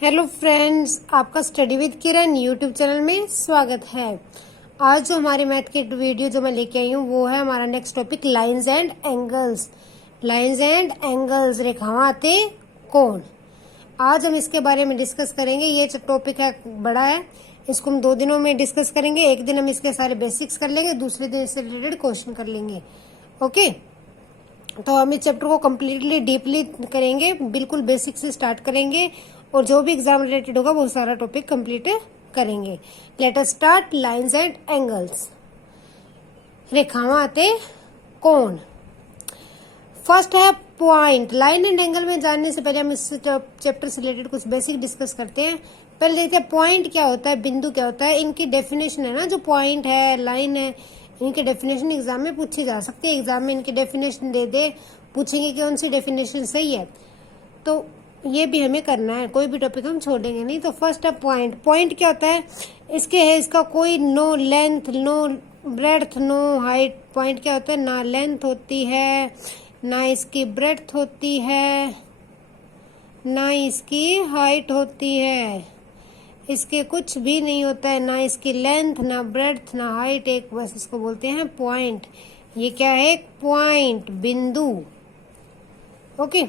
Hello friends, आपका study with Kiran YouTube channel में स्वागत है। आज जो हमारे मैथ की वीडियो जो मैं लेके आई हूँ वो है हमारा next topic lines and angles. Lines and angles, रेखावाते कोण। आज हम इसके बारे में डिस्कस करेंगे। ये जो टॉपिक है बड़ा है, इसको हम 2 दिनों में डिस्कस करेंगे। एक दिन हम इसके सारे बेसिक्स कर लेंगे, दूसरे दिन इससे रिलेटेड क्वेश्चन कर लेंगे। ओके, तो हम इस चैप्टर को कम्प्लीटली डीपली करेंगे, बिल्कुल बेसिक से स्टार्ट करेंगे और जो भी एग्जाम रिलेटेड होगा वो सारा टॉपिक कंप्लीट करेंगे। Let us start lines and angles. रेखावाते कोण। फर्स्ट है पॉइंट। लाइन एंड एंगल में जानने से पहले हम इस चैप्टर से रिलेटेड कुछ बेसिक डिस्कस करते हैं। पहले देखते हैं पॉइंट क्या होता है, बिंदु क्या होता है। इनकी डेफिनेशन है ना, जो पॉइंट है, लाइन है, इनकी डेफिनेशन एग्जाम में पूछी जा सकती है। एग्जाम में इनकी डेफिनेशन दे दे, पूछेंगे कि कौन सी डेफिनेशन सही है, तो ये भी हमें करना है। कोई भी टॉपिक हम छोड़ेंगे नहीं। तो फर्स्ट है पॉइंट। पॉइंट क्या होता है, इसका कोई no length, no breadth, no height. Point क्या होता है, ना लेंथ होती है, ना इसकी ब्रेड्थ होती है, ना इसकी हाइट होती है। इसके कुछ भी नहीं होता है, ना इसकी लेंथ, ना ब्रेड्थ, ना हाइट। एक बस इसको बोलते हैं पॉइंट। ये क्या है, एक पॉइंट, बिंदु। ओके,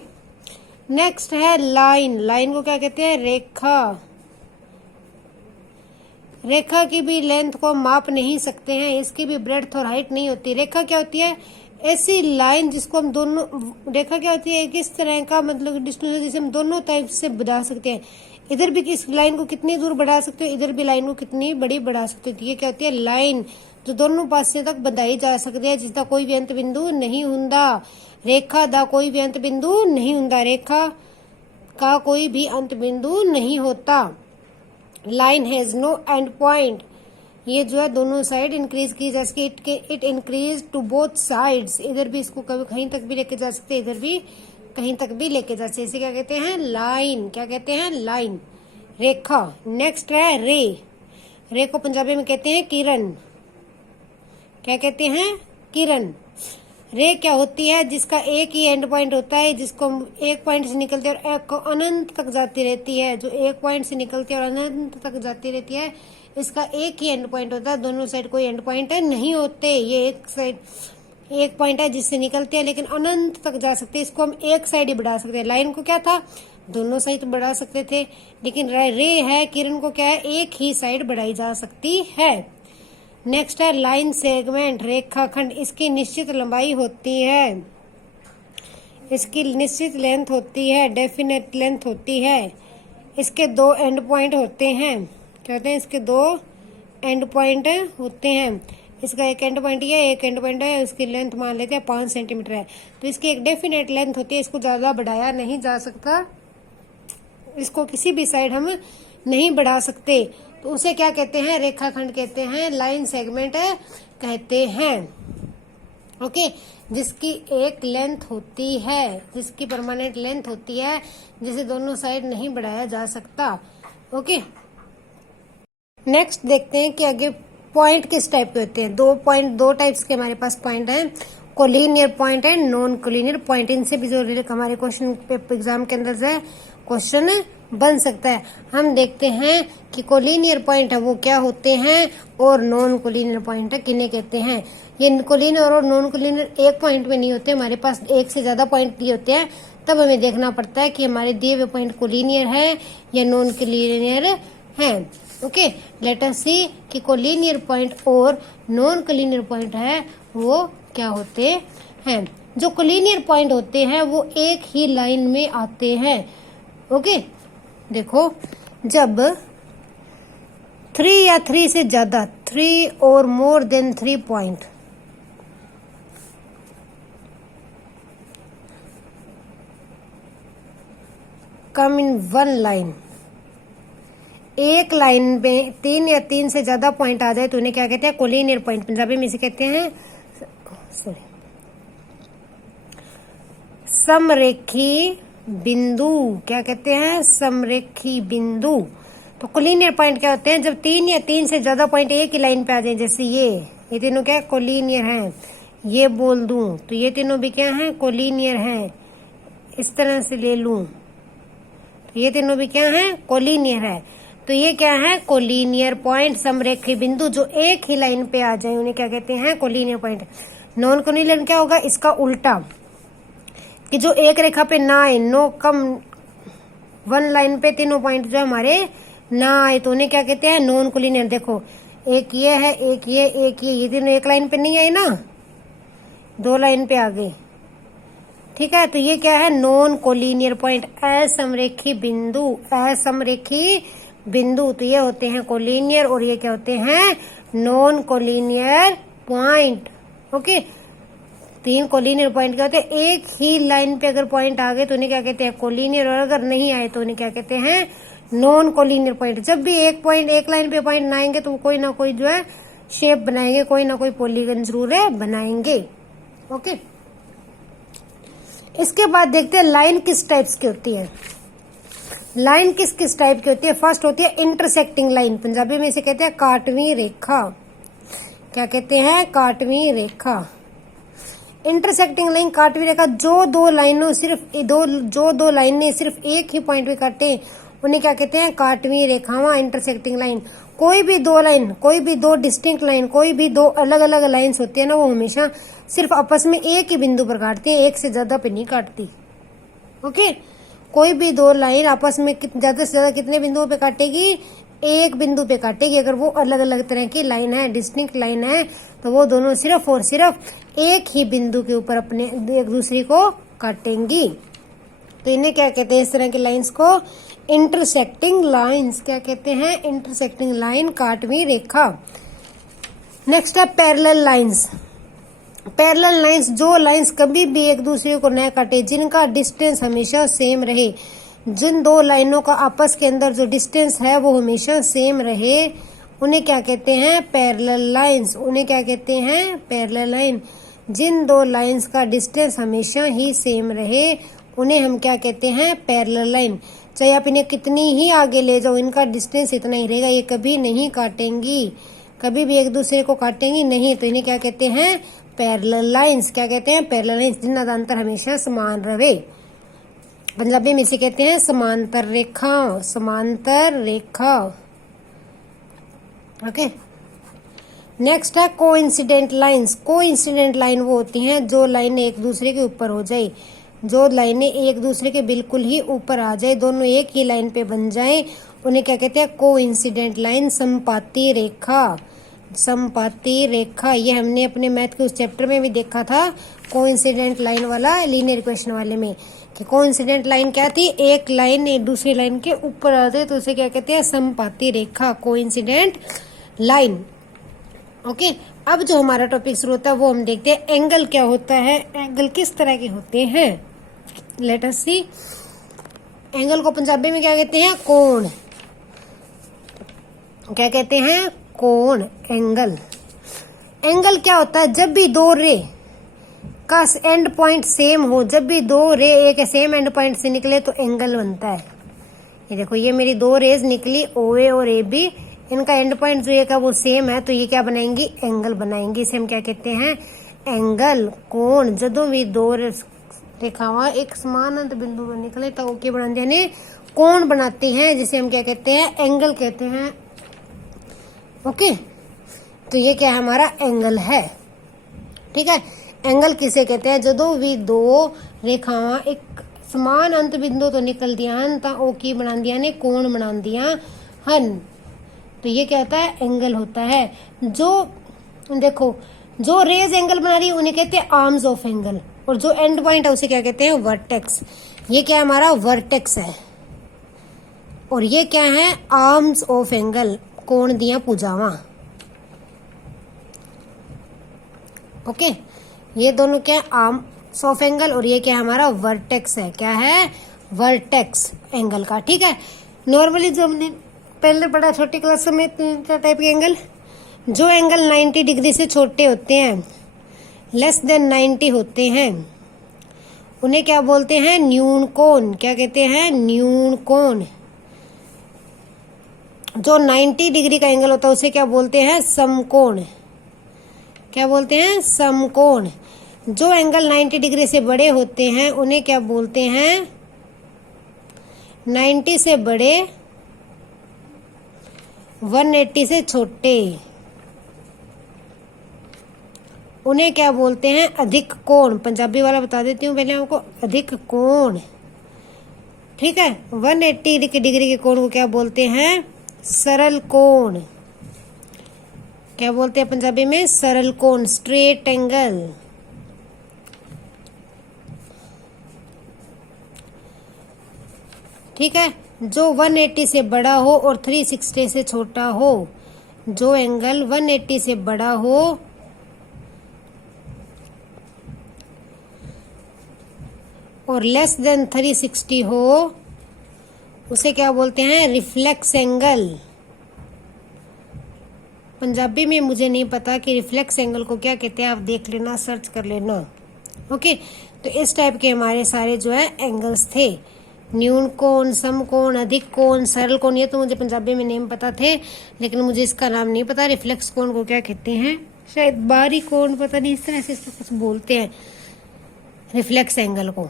नेक्स्ट है लाइन। लाइन को क्या कहते हैं, रेखा। रेखा की भी लेंथ को माप नहीं सकते हैं, इसकी भी ब्रेड्थ और हाइट नहीं होती। रेखा क्या होती है, ऐसी लाइन जिसको हम दोनों, रेखा क्या होती है, किस तरह का मतलब डिस्टेंस जिसे हम दोनों टाइप से बढ़ा सकते हैं। इधर भी इस लाइन को कितनी दूर बढ़ा सकते हो, इधर भी लाइन को कितनी बड़ी बढ़ा सकते हो। ये क्या होती है, लाइन, जो दोनों पासे तक बढ़ाई जा सकती है, जिसका कोई भी अंत बिंदु नहीं हुंदा। रेखा दा कोई भी अंत बिंदु नहीं हुंदा। रेखा का कोई भी अंत बिंदु नहीं होता। Line has no end point. ये जो है दोनों साइड इंक्रीज की जा सकती है। It increase to both sides. इधर भी इसको कभी कहीं तक भी लेके जा सकते हैं, इधर भी कहीं तक भी लेके जा सकते हैं। इसे क्या कहते हैं, लाइन। क्या कहते हैं, लाइन, रेखा। नेक्स्ट है रे। रे को पंजाबी में कहते हैं किरण। क्या कहते हैं, किरण। रे क्या होती है, जिसका एक ही एंड पॉइंट होता है, जिसको एक पॉइंट से निकलती है और एक को अनंत तक जाती रहती है। जो एक पॉइंट से निकलती है और अनंत तक जाती रहती है, इसका एक ही एंड पॉइंट होता है। दोनों साइड कोई एंड पॉइंट नहीं होते। ये एक साइड एक पॉइंट है जिससे निकलती है लेकिन अनंत तक जा सकते हैं। इसको हम एक साइड ही बढ़ा सकते हैं। लाइन को क्या था, दोनों साइड बढ़ा सकते थे, लेकिन रे है, किरण को क्या है, एक ही साइड बढ़ाई जा सकती है। नेक्स्ट है लाइन सेगमेंट, रेखाखंड। इसकी निश्चित लंबाई होती है, इसकी निश्चित लेंथ होती है, डेफिनेट लेंथ होती है। इसके 2 एंड पॉइंट होते हैं। क्या होते हैं, इसके 2 एंड पॉइंट होते हैं। इसका एक एंड पॉइंट है, एक एंड पॉइंट है। उसकी लेंथ मान लेते हैं 5 सेंटीमीटर है, तो इसकी एक डेफिनेट लेंथ होती है। इसको ज्यादा बढ़ाया नहीं जा सकता, इसको किसी भी साइड हम नहीं बढ़ा सकते, तो उसे क्या कहते हैं, रेखाखंड कहते हैं, लाइन सेगमेंट कहते हैं। ओके, जिसकी एक लेंथ होती है, जिसकी परमानेंट लेंथ होती है, जिसे दोनों साइड नहीं बढ़ाया जा सकता। ओके, नेक्स्ट देखते हैं कि आगे पॉइंट किस टाइप के होते हैं। 2 टाइप्स के हमारे पास पॉइंट हैं, collinear point and non collinear point. इनसे भी जो हमारे क्वेश्चन एग्जाम के अंदर से क्वेश्चन बन सकता है। हम देखते हैं कि कोलिनियर पॉइंट है वो क्या होते हैं और नॉन कोलिनियर पॉइंट है किन्हें कहते हैं। ये कोलिनियर और नॉन कोलिनियर एक पॉइंट में नहीं होते, हमारे पास एक से ज्यादा पॉइंट दिए होते हैं। तब हमें देखना पड़ता है कि हमारे दिए हुए पॉइंट कोलिनियर है या नॉन कोलिनियर है। ओके, लेट अस सी कि कोलिनियर पॉइंट और नॉन कोलिनियर पॉइंट है वो क्या होते हैं। जो कोलिनियर पॉइंट होते हैं वो एक ही लाइन में आते हैं। ओके, देखो, जब 3 या 3 से ज्यादा, 3 और मोर देन 3 पॉइंट कम इन 1 लाइन, एक लाइन में 3 या 3 से ज्यादा पॉइंट आ जाए तो उन्हें क्या कहते हैं, कोलिनियर पॉइंट। पंजाबी में इसे कहते हैं समरेखी बिंदु। क्या कहते हैं, समरेखी बिंदु। तो कोलिनियर पॉइंट क्या होते हैं, जब 3 या 3 से ज्यादा पॉइंट एक ही लाइन पे आ जाए। जैसे ये तीनों क्या है, कोलिनियर हैं। ये बोल दूं तो ये तीनों भी क्या हैं, कोलिनियर हैं। इस तरह से ले लूं ये तीनों भी क्या है, कोलिनियर है। तो ये क्या है, कोलिनियर पॉइंट, समरेखी बिंदु जो एक ही लाइन पे आ जाए उन्हें क्या कहते हैं, कोलिनियर पॉइंट। नॉन कोलिनियर क्या होगा, इसका उल्टा, कि जो एक रेखा पे ना आए, नो कम वन लाइन पे तीनों पॉइंट जो हमारे ना आए तो उन्हें क्या कहते हैं, नॉन कोलिनियर। देखो एक ये है, एक ये तीनों एक लाइन पे नहीं आए ना, दो लाइन पे आ गए, ठीक है। तो ये क्या है, नॉन कोलिनियर पॉइंट, असमरेखी बिंदु, असमरेखी बिंदु। तो ये होते हैं कोलिनियर और ये क्या होते हैं, नॉन कोलिनियर पॉइंट। ओके, तीन कोलिनियर पॉइंट क्या होते हैं, एक ही लाइन पे अगर पॉइंट आ गए तो उन्हें क्या कहते हैं, कोलिनियर, और अगर नहीं आए तो उन्हें क्या कहते हैं, नॉन कोलिनियर पॉइंट। जब भी एक पॉइंट, एक लाइन पे पॉइंट ना आएंगे तो कोई ना कोई जो है शेप बनाएंगे, कोई ना कोई पॉलीगन जरूर है बनाएंगे। ओके, इसके बाद देखते हैं लाइन किस टाइप्स की होती है। लाइन किस किस टाइप की होती है। फर्स्ट होती है इंटरसेक्टिंग लाइन, पंजाबी में इसे कहते हैं काटवीं रेखा। क्या कहते हैं, काटवीं रेखा। इंटरसेक्टिंग लाइन, काटवीं रेखा, जो दो लाइनें सिर्फ एक ही पॉइंट पे काटे उन्हें क्या कहते हैं, काटवीं रेखावां, इंटरसेक्टिंग लाइन। कोई भी दो लाइन, कोई भी दो डिस्टिंक्ट लाइन, कोई भी दो अलग अलग लाइन्स होती है ना, वो हमेशा सिर्फ आपस में एक ही बिंदु पर काटती है, एक से ज्यादा पे नहीं काटती। ओके, कोई भी दो लाइन आपस में ज्यादा से ज्यादा कितने बिंदुओं पे काटेगी, एक बिंदु पे काटेगी। अगर वो अलग अलग तरह की लाइन है, डिस्टिंक्ट लाइन है, तो वो दोनों सिर्फ और सिर्फ एक ही बिंदु के ऊपर अपने एक दूसरे को काटेंगी। तो इन्हें क्या कहते हैं, इस तरह की लाइंस को इंटरसेक्टिंग लाइंस। क्या कहते हैं, इंटरसेक्टिंग लाइन, काटवीं रेखा। नेक्स्ट है पैरेलल लाइंस। पैरेलल लाइंस, जो लाइंस कभी भी एक दूसरे को न काटे, जिनका डिस्टेंस हमेशा सेम रहे, जिन दो लाइनों का आपस के अंदर जो डिस्टेंस है वो हमेशा सेम रहे, उन्हें क्या कहते हैं, पैरेलल लाइंस। उन्हें क्या कहते हैं, पैरेलल लाइन। जिन दो लाइंस का डिस्टेंस हमेशा ही सेम रहे उन्हें हम क्या कहते हैं, पैरेलल लाइन। चाहे आप इन्हें कितनी ही आगे ले जाओ, इनका डिस्टेंस इतना ही रहेगा, ये कभी नहीं काटेंगी, कभी भी एक दूसरे को काटेंगी नहीं। तो इन्हें क्या कहते हैं, पैरेलल लाइंस। क्या कहते हैं, पैरेलल लाइंस, जिनका अंतर हमेशा समान रहे। पंजाबी में इसे कहते हैं समांतर रेखा, समांतर रेखा। ओके, नेक्स्ट है कोइंसिडेंट लाइंस। कोइंसिडेंट लाइन वो होती हैं जो लाइनें एक दूसरे के ऊपर हो जाए, जो लाइनें एक दूसरे के बिल्कुल ही ऊपर आ जाए, दोनों एक ही लाइन पे बन जाए, उन्हें क्या कहते हैं, कोइंसिडेंट लाइन, समपाती रेखा। समपाती रेखा, ये हमने अपने मैथ के उस चैप्टर में भी देखा था, कोइंसिडेंट लाइन वाला, लीनियर इक्वेशन वाले में, कि कोइंसिडेंट लाइन क्या थी, एक लाइन एक दूसरी लाइन के ऊपर आ जाए तो उसे क्या कहते हैं, समपाती रेखा, कोइंसिडेंट लाइन। ओके, अब जो हमारा टॉपिक शुरू होता है वो हम देखते हैं एंगल क्या होता है, एंगल किस तरह के होते हैं। लेट अस सी। एंगल को पंजाबी में क्या कहते हैं, कोण। क्या कहते हैं, कोण, एंगल। एंगल क्या होता है, जब भी दो रे का एंड पॉइंट सेम हो, जब भी दो रे एक सेम एंड पॉइंट से निकले तो एंगल बनता है। ये देखो, ये मेरी दो रेज निकली, OA और AB, इनका एंड पॉइंट जो का वो सेम है, तो ये क्या बनाएंगी, एंगल बनाएंगी। इसे हम क्या कहते हैं, एंगल, कोण। जदों भी दो रेखावां एक समान अंत बिंदु पर निकले तो ओके बनाते हैं, कोण बनाते हैं, जिसे हम क्या कहते हैं, एंगल कहते हैं। ओके, तो ये क्या है, हमारा एंगल है। ठीक है, एंगल किसे कहते हैं, जदों भी दो रेखावां एक समान अंत बिंदु तो निकल दिया हन तो ओ की बना दिया ने, कोण बना दिया हन। तो ये क्या होता है, एंगल होता है। जो देखो, जो रेज एंगल बना रही है उन्हें कहते हैं आर्म्स ऑफ एंगल, और जो एंड पॉइंट है उसे क्या कहते हैं, वर्टेक्स। ये क्या हमारा वर्टेक्स है, और ये क्या है, आर्म्स ऑफ एंगल, कोण दिया पूजावा। ओके, ये दोनों क्या है, आर्म्स ऑफ एंगल, और ये क्या हमारा वर्टेक्स है। क्या है, वर्टेक्स एंगल का। ठीक है, नॉर्मली जो हमने पहले पढ़ा छोटी क्लास में, तीन टाइप के एंगल, जो एंगल 90 डिग्री से छोटे होते हैं, लेस देन 90 होते हैं, उन्हें क्या बोलते हैं, न्यून कोण। क्या कहते हैं, न्यून कोण। जो 90 डिग्री का एंगल होता है उसे क्या बोलते हैं, समकोण। क्या बोलते हैं, समकोण। जो एंगल 90 डिग्री से बड़े होते हैं उन्हें क्या बोलते हैं, 90 से बड़े, 180 से छोटे, उन्हें क्या बोलते हैं? अधिक कोण। पंजाबी वाला बता देती हूँ पहले आपको, अधिक कोण। ठीक है, 180 की डिग्री के कोण को क्या बोलते हैं? सरल कोण। क्या बोलते हैं पंजाबी में? सरल कोण, स्ट्रेट एंगल। ठीक है, जो 180 से बड़ा हो और 360 से छोटा हो, जो एंगल 180 से बड़ा हो और लेस देन 360 हो, उसे क्या बोलते हैं? Reflex angle. पंजाबी में मुझे नहीं पता कि रिफ्लेक्स एंगल को क्या कहते हैं, आप देख लेना, सर्च कर लेना। ओके, तो इस टाइप के हमारे सारे जो है एंगल्स थे। न्यून कोण, समकोण, अधिक कोण, सरल कोण, ये तो मुझे पंजाबी में नेम पता थे, लेकिन मुझे इसका नाम नहीं पता। रिफ्लेक्स कोण को क्या कहते हैं? शायद बाहरी कोण, पता नहीं, इस तरह से इसको कुछ बोलते हैं रिफ्लेक्स एंगल को।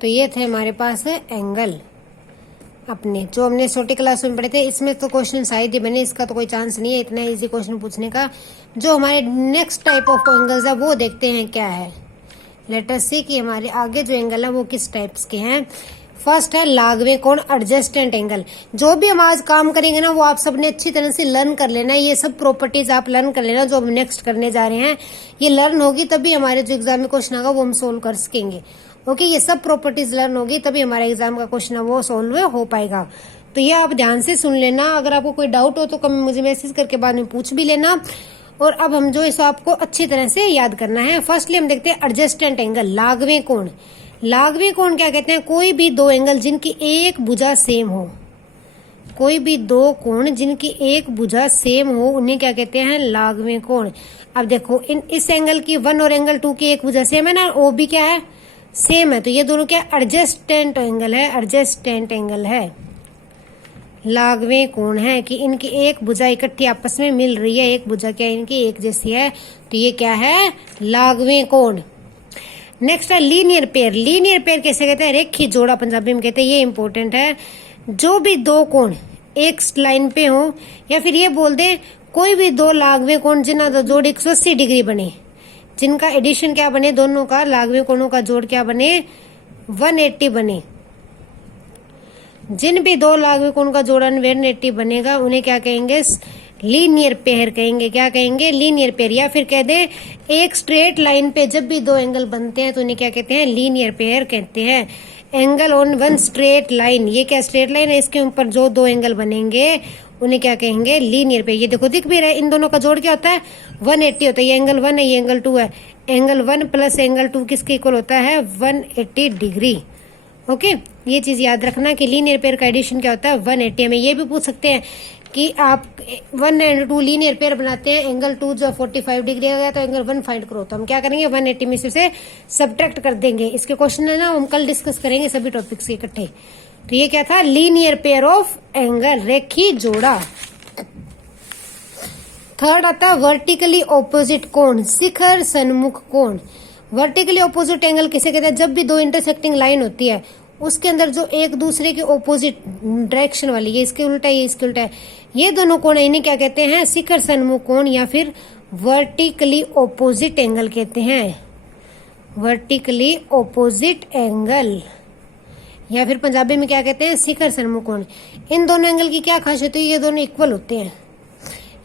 तो ये थे हमारे पास है एंगल अपने, जो हमने छोटी क्लास में पढ़े थे। इसमें तो क्वेश्चन शायद ही बने, इसका तो कोई चांस नहीं है इतना इजी क्वेश्चन पूछने का। जो हमारे नेक्स्ट टाइप ऑफ एंगल्स है वो देखते हैं क्या है। लेट अस सी कि हमारे आगे जो एंगल है वो किस टाइप्स के हैं। फर्स्ट है लागवे कोण, एडजस्टेंट एंगल। जो भी हम आज काम करेंगे ना वो आप सबने अच्छी तरह से लर्न कर लेना है। ये सब प्रॉपर्टीज आप लर्न कर लेना जो हम नेक्स्ट करने जा रहे हैं। ये लर्न होगी तभी हमारे जो एग्जाम में क्वेश्चन आएगा वो हम सोल्व कर सकेंगे। ओके, ये सब प्रॉपर्टीज लर्न होगी तभी हमारा एग्जाम का क्वेश्चन है वो सोल्व हो पाएगा। तो ये आप ध्यान से सुन लेना। अगर आपको कोई डाउट हो तो मुझे मैसेज करके बाद में पूछ भी लेना। और अब हम जो इसको आपको अच्छी तरह से याद करना है। फर्स्टली हम देखते हैं एडजस्टेंट एंगल, लागवे कोण। लागवे कोण क्या कहते हैं? कोई भी दो एंगल जिनकी एक भुजा सेम हो, कोई भी दो कोण जिनकी एक भुजा सेम हो उन्हें क्या कहते हैं? लागवे कोण। अब देखो इस एंगल की 1 और एंगल 2 की एक भुजा सेम है ना, ओ भी क्या है? सेम है। तो ये दोनों क्या? एडजस्टेंट एंगल है, एडजस्टेंट एंगल है, लागवे कोण है कि इनकी एक भुजा इकट्ठी आपस में मिल रही है, एक भुजा क्या इनकी एक जैसी है, तो ये क्या है? लागवे कोण। नेक्स्ट है लीनियर पेयर। लीनियर पेयर कैसे कहते हैं? रेखी जोड़ा पंजाबी में कहते हैं, ये इंपॉर्टेंट है। जो भी दो कोण एक लाइन पे हो, या फिर ये बोल दे कोई भी दो लागवे कोण जिनका जोड़ 180 डिग्री बने, जिनका एडिशन क्या बने, दोनों का लागवे कोणों का जोड़ क्या बने? 180 बने। जिन भी दो लागवे कोण का जोड़ 180 बनेगा उन्हें क्या कहेंगे? लीनियर पेयर कहेंगे। क्या कहेंगे? Linear pair. या फिर कह दे एक स्ट्रेट लाइन पे जब भी दो एंगल बनते हैं तो उन्हें क्या कहते हैं? लीनियर पेयर कहते हैं। Angle on one straight line, ये क्या स्ट्रेट लाइन है, इसके ऊपर जो दो एंगल बनेंगे उन्हें क्या कहेंगे? Linear pair. ये देखो दिख भी रहा है, इन दोनों का जोड़ क्या होता है? 180 होता है। ये एंगल 1 है, ये एंगल 2 है। एंगल 1 प्लस एंगल 2 किसके इक्वल होता है? 180 डिग्री। ओके, ये चीज याद रखना कि लीनियर पेयर का एडिशन क्या होता है? 180। में ये भी पूछ सकते हैं कि आप 1 एंड 2 लीनियर पेयर बनाते हैं, एंगल 2 जो 45 डिग्री आ गया तो एंगल 1 फाइंड करो, तो हम क्या करेंगे? 180 में से सब्ट्रैक्ट कर देंगे। इसके क्वेश्चन है ना, हम कल डिस्कस करेंगे सभी टॉपिक्स इकट्ठे। तो ये क्या था? लीनियर पेयर ऑफ एंगल, रेखी जोड़ा। थर्ड आता है वर्टिकली ऑपोजिट कोण, शिखर सन्मुख कोण। वर्टिकली ऑपोजिट एंगल किसे कहते हैं? जब भी दो इंटरसेक्टिंग लाइन होती है उसके अंदर जो एक दूसरे के ऑपोजिट डायरेक्शन वाली, ये इसके उल्टा है, ये इसके उल्टा है, ये दोनों कोण है, इन्हें क्या कहते हैं? शिखर सन्मुख कोण या फिर वर्टिकली ऑपोजिट एंगल कहते हैं। वर्टिकली ऑपोजिट एंगल या फिर पंजाबी में क्या कहते हैं? शिखर सन्मुख कोण। इन दोनों एंगल की क्या खासियत है? ये दोनों इक्वल होते हैं।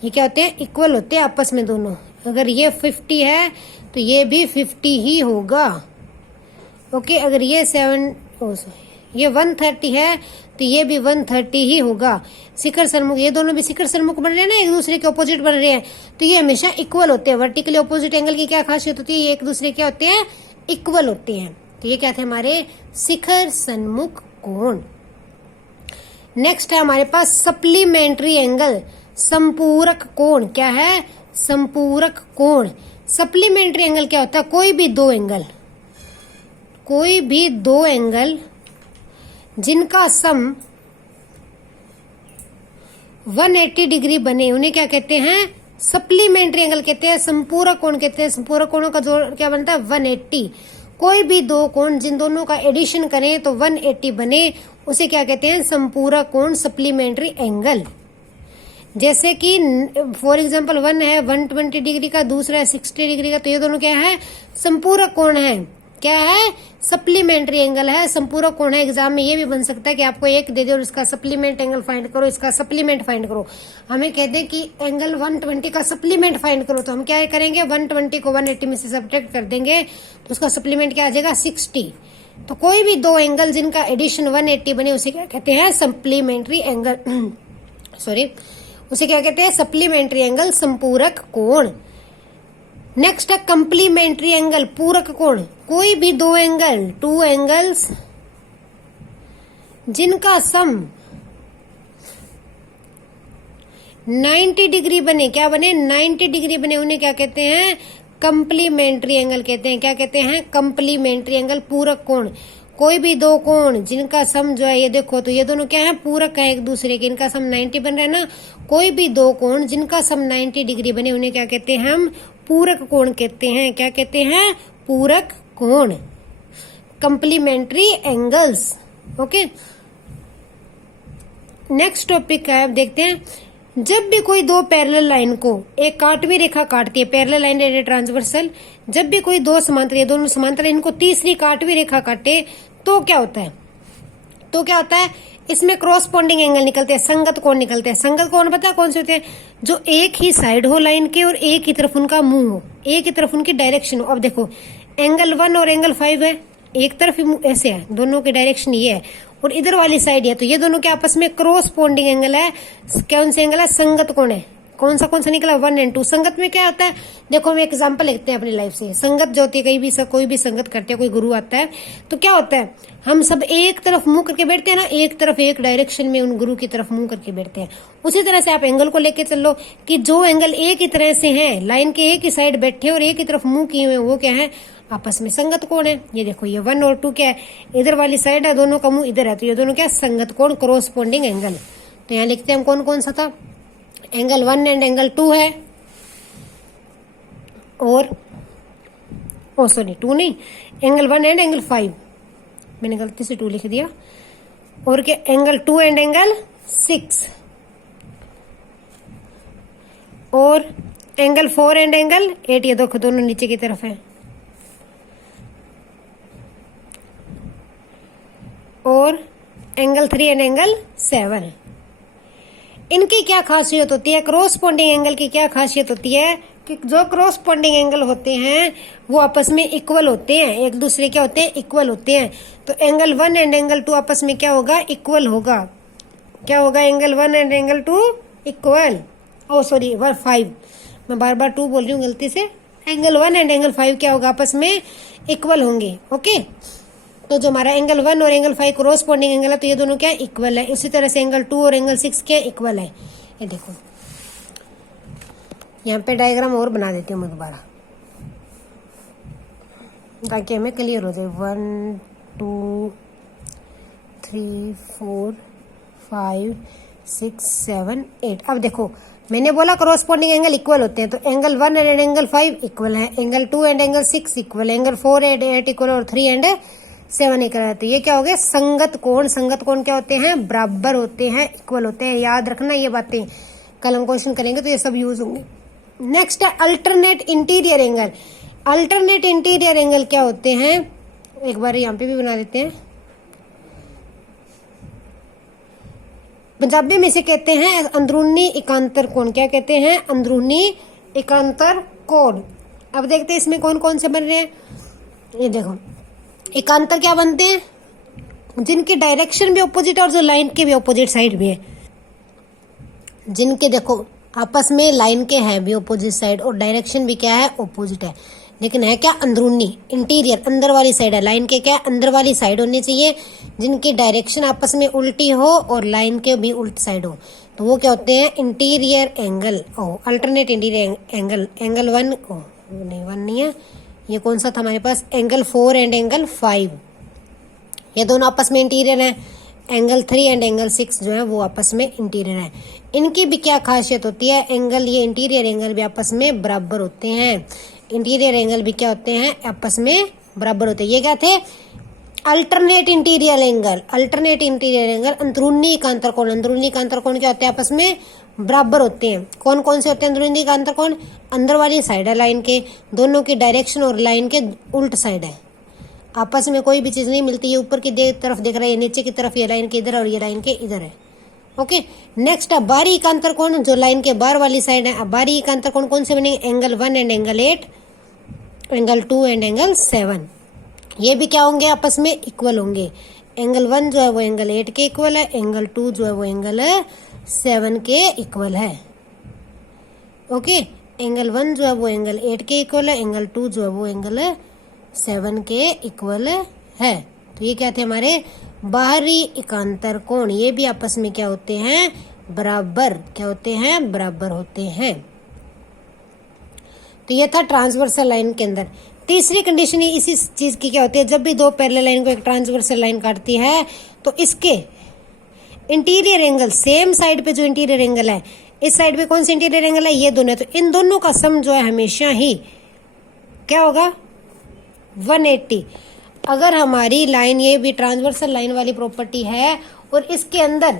ये क्या होते हैं? इक्वल होते हैं आपस में दोनों। अगर ये 50 है तो ये भी 50 ही होगा। ओके, अगर ये 130 है तो ये भी 130 ही होगा। शिखर सन्मुख, ये दोनों भी शिखर सन्मुख बन रहे हैं ना, एक दूसरे के ऑपोजिट बन रहे हैं, तो ये हमेशा इक्वल होते हैं। वर्टिकली ऑपोजिट एंगल की क्या खासियत होती है? ये एक दूसरे क्या होते हैं? इक्वल होते हैं। तो ये क्या थे? हमारे शिखर सन्मुख कोण। नेक्स्ट है हमारे पास सप्लीमेंट्री एंगल, संपूरक कोण। क्या है? संपूरक कोण। सप्लीमेंट्री एंगल क्या होता है? कोई भी दो एंगल जिनका सम 180 डिग्री बने उन्हें क्या कहते हैं? सप्लीमेंट्री एंगल कहते हैं। संपूरक कोण कहते हैं। संपूरक कोणों का जोड़ क्या बनता है? 180। कोई भी दो कोण जिन दोनों का एडिशन करें तो 180 बने, उसे क्या कहते हैं? संपूरक कोण, सप्लीमेंट्री एंगल। जैसे कि फॉर एग्जांपल वन है 120 डिग्री का, दूसरा है 60 डिग्री का, तो ये दोनों क्या है? संपूरक कोण है। क्या है? सप्लीमेंट्री एंगल है, संपूरक कोण है। एग्जाम में ये भी बन सकता है कि आपको एक दे दे और इसका सप्लीमेंट एंगल फाइंड करो, इसका सप्लीमेंट फाइंड करो। हमें कह दे कि एंगल 120 का सप्लीमेंट फाइंड करो, तो हम क्या करेंगे? 120 को 180 में से सब्ट्रैक्ट कर देंगे, तो उसका सप्लीमेंट क्या आ जाएगा? 60। तो कोई भी दो एंगल जिनका एडिशन 180 बने, उसे क्या कहते हैं? सप्लीमेंट्री एंगल सॉरी, उसे क्या कहते हैं? सप्लीमेंट्री एंगल, संपूरक कोण। नेक्स्ट है कंप्लीमेंट्री एंगल, पूरक कोण। कोई भी दो एंगल, टू एंगल्स जिनका सम 90 डिग्री बने, क्या बने? 90 डिग्री बने, उन्हें क्या कहते हैं? कंप्लीमेंट्री एंगल कहते हैं। क्या कहते हैं? कंप्लीमेंट्री एंगल, पूरक कोण। कोई भी दो कोण जिनका सम जो है, ये देखो तो ये दोनों क्या है? पूरक है एक दूसरे के, इनका सम 90 बन रहा है ना। कोई भी दो कोण जिनका सम 90 डिग्री बने, उन्हें क्या कहते हैं? हम पूरक कोण कहते हैं। क्या कहते हैं? पूरक कोण, complementary angles. Okay, next topic है, अब देखते हैं। जब भी कोई दो पैरेलल लाइन को एक काटवी रेखा काटती है, पैरेलल लाइन या ट्रांसवर्सल, जब भी कोई दो समांतर, ये दोनों समांतर, इनको तीसरी काटवी रेखा काटे, तो क्या होता है? तो क्या होता है? इसमें क्रॉसपोंडिंग एंगल निकलते हैं, संगत कोण निकलते हैं। संगत कोण पता है कौन से होते हैं? जो एक ही साइड हो लाइन के और एक ही तरफ उनका मुंह हो, एक ही तरफ उनकी डायरेक्शन हो। अब देखो एंगल 1 और एंगल 5 है, एक तरफ ऐसे है, दोनों की डायरेक्शन ये है और इधर वाली साइड है, तो ये दोनों के आपस में क्रॉसपोंडिंग एंगल है। कौन से एंगल है? संगत कोण है। कौन सा निकला? 1 और 2। संगत में क्या होता है? देखो हम एग्जांपल लिखते हैं अपनी लाइफ से। संगत जो होती है, कहीं भी कोई भी संगत करते हैं, कोई गुरु आता है, तो क्या होता है? हम सब एक तरफ मुंह करके बैठते हैं ना, एक तरफ एक डायरेक्शन में उन गुरु की तरफ मुंह करके बैठते हैं। उसी तरह से आप एंगल को लेके चलो कि जो एंगल एक ही तरह से है, लाइन के एक ही साइड बैठे और एक ही तरफ मुंह किए हुए, वो क्या है? आपस में संगत कोण है। ये देखो ये 1 और 2 क्या है? इधर वाली साइड है, दोनों का मुंह इधर है, तो ये दोनों क्या? संगत कोण, क्रॉसपोंडिंग एंगल। तो यहाँ लिखते हैं हम कौन कौन सा था? एंगल 1 एंड एंगल 2 है, और सॉरी 2 नहीं, एंगल 1 एंड एंगल 5, मैंने गलती से 2 लिख दिया। और क्या? एंगल 2 एंड एंगल 6, और एंगल 4 एंड एंगल 8, ये देखो दोनों नीचे की तरफ है। और एंगल 3 एंड एंगल 7। इनकी क्या खासियत होती है? क्रॉसपोंडिंग एंगल की क्या खासियत होती है कि जो क्रॉसपोंडिंग एंगल होते हैं वो आपस में इक्वल होते हैं, एक दूसरे क्या होते हैं? इक्वल होते हैं। तो एंगल 1 एंड एंगल 2 आपस में क्या होगा? इक्वल होगा। क्या होगा? Angle 1 and angle 2 equal. Oh sorry 5, मैं बार बार 2 बोल रही हूँ गलती से। एंगल 1 एंड एंगल 5 क्या होगा? आपस में इक्वल होंगे। ओके, तो जो हमारा एंगल 1 और एंगल 5 क्रॉसपोंडिंग एंगल है, तो ये दोनों क्या? इक्वल है। इसी तरह से एंगल 2 और एंगल 6 क्या? इक्वल है। ये देखो यहाँ पे डायग्राम और बना देती हूँ मैं दोबारा, ताकि हमें क्लियर हो जाए। 1 2 3 4 5 6 7 8। अब देखो मैंने बोला क्रॉसपोंडिंग एंगल इक्वल होते हैं, तो एंगल 1 एंड एंगल 5 इक्वल है, angle 2 and angle 6 equal, angle 4 and 8 equal, और 3 एंड 7 इक्वल है। तो ये क्या हो गया? संगत कोण। संगत कोण क्या होते हैं? बराबर होते हैं, इक्वल होते हैं। याद रखना ये बातें, कल हम क्वेश्चन करेंगे तो ये सब यूज होंगे। नेक्स्ट है alternate interior angle. Alternate interior angle क्या होते हैं? एक बार यहाँ पे भी बना देते हैं। पंजाबी में से कहते हैं अंदरूनी एकांतर कोण। क्या कहते हैं? अंदरूनी एकांतर कोण। अब देखते हैं इसमें कौन कौन से बन रहे हैं। ये देखो एकांतर क्या बनते हैं? जिनकी डायरेक्शन भी ऑपोजिट है और जो लाइन के भी ऑपोजिट साइड भी है। जिनके देखो आपस में लाइन के हैं भी ऑपोजिट साइड और डायरेक्शन भी क्या है? ऑपोजिट है, लेकिन है क्या? अंदरूनी, इंटीरियर, अंदर वाली साइड है। लाइन के क्या? अंदर वाली साइड होनी चाहिए, जिनकी डायरेक्शन आपस में उल्टी हो और लाइन के भी उल्टी साइड हो, तो वो क्या होते हैं? Interior angle. Alternate interior angle. Angle 1 नहीं, 1 नहीं है, ये कौन सा था हमारे पास? एंगल 4 एंड एंगल 5, ये दोनों आपस में इंटीरियर है। एंगल 3 एंड एंगल 6 जो है वो आपस में इंटीरियर है। इनकी भी क्या खासियत होती है? एंगल, ये इंटीरियर एंगल भी आपस में बराबर होते हैं। इंटीरियर एंगल भी क्या होते हैं? आपस में बराबर होते हैं। ये क्या थे? Alternate interior angle. Alternate interior angle अंदरूनी एकांतर कोण। अंदरूनी एकांतर कोण क्या होते हैं? आपस में बराबर होते हैं। कौन कौन से होते हैं अंदरूनी एकांतर कोण? अंदर वाली साइड है लाइन के, दोनों की डायरेक्शन और लाइन के उल्ट साइड है, आपस में कोई भी चीज नहीं मिलती। ये ऊपर की तरफ देख रहा है, नीचे की तरफ ये लाइन के इधर और ये लाइन के इधर है। ओके, नेक्स्ट अब बाहरी एकांतर कोण जो लाइन के बाहर वाली साइड है। अब बाहरी एकांतर कोण कौन से बनेंगे? Angle 1 and angle 8, angle 2 and angle 7। ये भी क्या होंगे? आपस में इक्वल होंगे। एंगल 1 जो है वो एंगल 8 के इक्वल है, एंगल 2 जो है वो एंगल 7 के इक्वल है। ओके, एंगल 1 जो है वो एंगल 8 के इक्वल है, एंगल 2 जो है वो एंगल 7 के इक्वल है। तो ये क्या थे? हमारे बाहरी एकांतर कोण। ये भी आपस में क्या होते हैं? बराबर। क्या होते हैं? बराबर होते हैं। तो ये था ट्रांसवर्सल लाइन के अंदर। तीसरी कंडीशन इसी चीज की क्या होती है? जब भी दो पैरेलल लाइन को एक ट्रांसवर्सल लाइन काटती है तो इसके इंटीरियर एंगल, सेम साइड पे जो इंटीरियर एंगल है, इस साइड पे कौन सी इंटीरियर एंगल है? ये दोनों। तो इन दोनों का सम जो है हमेशा ही क्या होगा? 180। अगर हमारी लाइन, ये भी ट्रांसवर्सल लाइन वाली प्रॉपर्टी है और इसके अंदर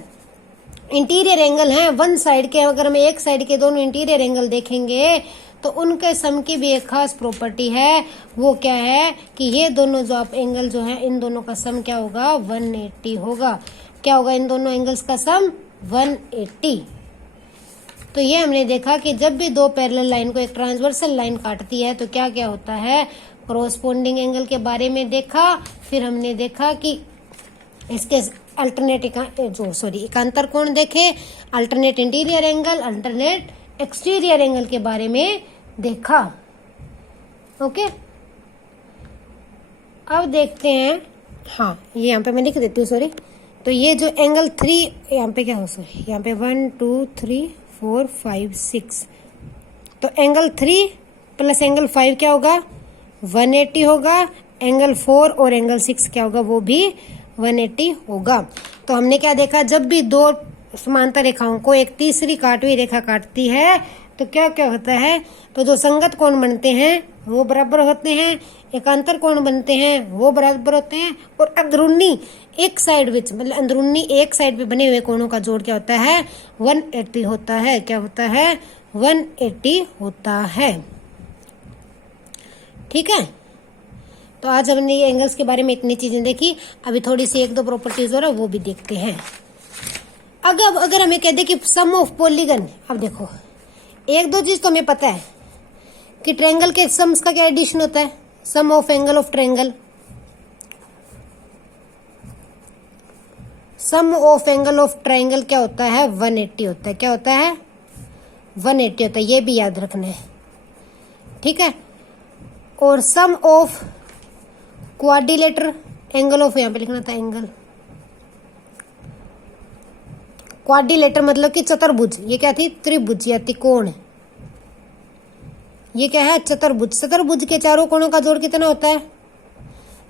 इंटीरियर एंगल है वन साइड के, अगर हम एक साइड के दोनों इंटीरियर एंगल देखेंगे तो उनके सम की भी एक खास प्रॉपर्टी है। वो क्या है कि ये दोनों जो आप एंगल जो है, इन दोनों का सम क्या होगा? 180 होगा। क्या होगा इन दोनों एंगल्स का सम? 180। तो ये हमने देखा कि जब भी दो पैरेलल लाइन को एक ट्रांसवर्सल लाइन काटती है तो क्या क्या होता है? कोरोस्पोंडिंग एंगल के बारे में देखा। फिर हमने देखा कि इसके अल्टरनेट एकांतर कोण देखे, alternate interior angle, alternate exterior angle के बारे में देखा। ओके, अब देखते हैं। हाँ, ये यहाँ पे मैं लिख देती हूँ, सॉरी। तो ये जो एंगल 3 यहाँ पे क्या हो, सॉरी, यहाँ पे 1 2 3 4 5 6, तो एंगल 3 प्लस एंगल 5 क्या होगा? 180 होगा। एंगल 4 और एंगल 6 क्या होगा? वो भी 180 होगा। तो हमने क्या देखा? जब भी दो समांतर रेखाओं को एक तीसरी काटवी रेखा काटती है तो क्या क्या होता है? तो जो संगत कोण बनते हैं वो बराबर होते हैं, एकांतर कोण बनते हैं वो बराबर होते हैं, और अंदरूनी एक साइड विच, मतलब अंदरूनी एक साइड पे बने हुए कोणों का जोड़ क्या होता है? 180 होता है। क्या होता है? 180 होता है। ठीक है, तो आज हमने ये एंगल्स के बारे में इतनी चीजें देखी। अभी थोड़ी सी एक दो प्रॉपर्टीज और वो भी देखते हैं। अगर हमें कह दे कि सम ऑफ पॉलीगन, अब देखो एक दो चीज तो हमें पता है कि ट्रायंगल के सम्स का क्या एडिशन होता है? Sum of angle of triangle. Sum of angle of triangle क्या होता है? 180 होता है। क्या होता है? 180 होता है। ये भी याद रखना है। ठीक है, और सम ऑफ क्वाड्रिलेटर एंगल ऑफ, यहां पे लिखना था एंगल क्वाड्रिलेटर मतलब कि चतुर्भुज। ये क्या थी? त्रिभुज या त्रिकोण। ये क्या है? चतुर्भुज। चतुर्भुज के चारों कोणों का जोड़ कितना होता है?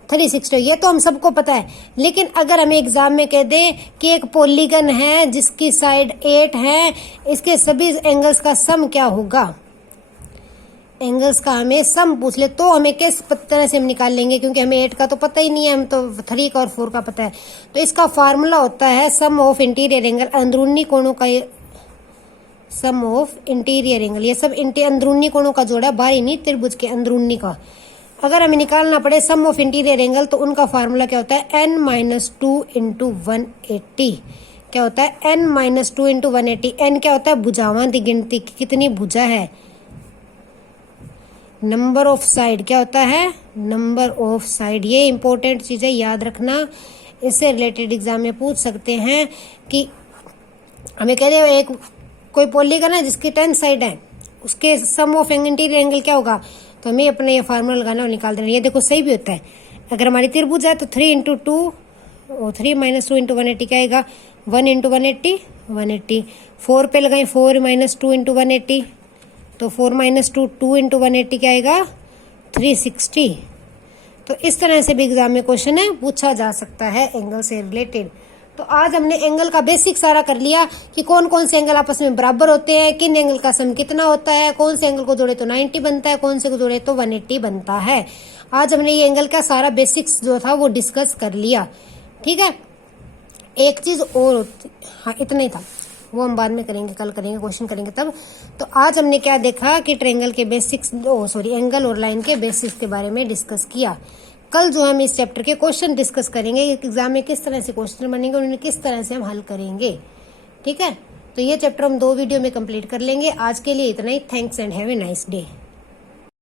360। ये तो हम सबको पता है, लेकिन अगर हमें एग्जाम में कह दे कि एक पॉलीगन है जिसकी साइड 8 है, इसके सभी एंगल्स का सम क्या होगा? एंगल्स का हमें सम पूछ ले तो हमें किस तरह से हम निकाल लेंगे, क्योंकि हमें 8 का तो पता ही नहीं है, हम तो 3 का और 4 का पता है। तो इसका फार्मूला होता है सम ऑफ इंटीरियर एंगल, अंदरूनी कोणों का सम ऑफ इंटीरियर एंगल। ये सब अंदरूनी कोणों का जोड़ा, बाहरी नहीं, त्रिभुज के अंदरूनी का। अगर हमें निकालना पड़े सम ऑफ इंटीरियर एंगल तो उनका फार्मूला क्या होता है? n-2 into 180। क्या होता है? n-2 into 180। n क्या होता है? भुजावां गिनती की कितनी भुजा है। नंबर ऑफ साइड क्या होता है? Number of side. ये इंपॉर्टेंट चीजें याद रखना, इससे रिलेटेड एग्जाम में पूछ सकते हैं कि हमें कह रहे एक कोई पॉलीगन है जिसकी 10 साइड है, उसके सम ऑफ इंटीरियर एंगल क्या होगा? तो हमें अपने ये फार्मूला लगाना और निकाल देना। ये देखो सही भी होता है। अगर हमारी त्रिभुज है तो 3 इंटू 2 और 3 - 2 इंटू 180 क्या आएगा? 1 इंटू 180 180। 4 पे लगाएं 4 - 2 इंटू 180, तो 4 - 2 2 इंटू 180 क्या आएगा? 360। तो इस तरह से भी एग्जाम में क्वेश्चन है पूछा जा सकता है एंगल से रिलेटेड। तो आज हमने एंगल का बेसिक सारा कर लिया कि कौन कौन से एंगल आपस में बराबर होते हैं, किन एंगल का सम कितना होता है, कौन से एंगल को जोड़े तो 90 बनता है, कौन से को जोड़े तो 180 बनता है। आज हमने ये एंगल का सारा बेसिक्स जो था वो डिस्कस कर लिया। ठीक है, एक चीज और होती, हाँ इतना ही था, वो हम बाद में करेंगे, कल करेंगे, क्वेश्चन करेंगे तब। तो आज हमने क्या देखा कि ट्रायंगल के बेसिक्स, एंगल और लाइन के बेसिक्स के बारे में डिस्कस किया। कल जो हम इस चैप्टर के क्वेश्चन डिस्कस करेंगे, एग्जाम में किस तरह से क्वेश्चन बनेंगे और उन्हें किस तरह से हम हल करेंगे। ठीक है, तो ये चैप्टर हम 2 वीडियो में कंप्लीट कर लेंगे। आज के लिए इतना ही। Thanks and have a nice day.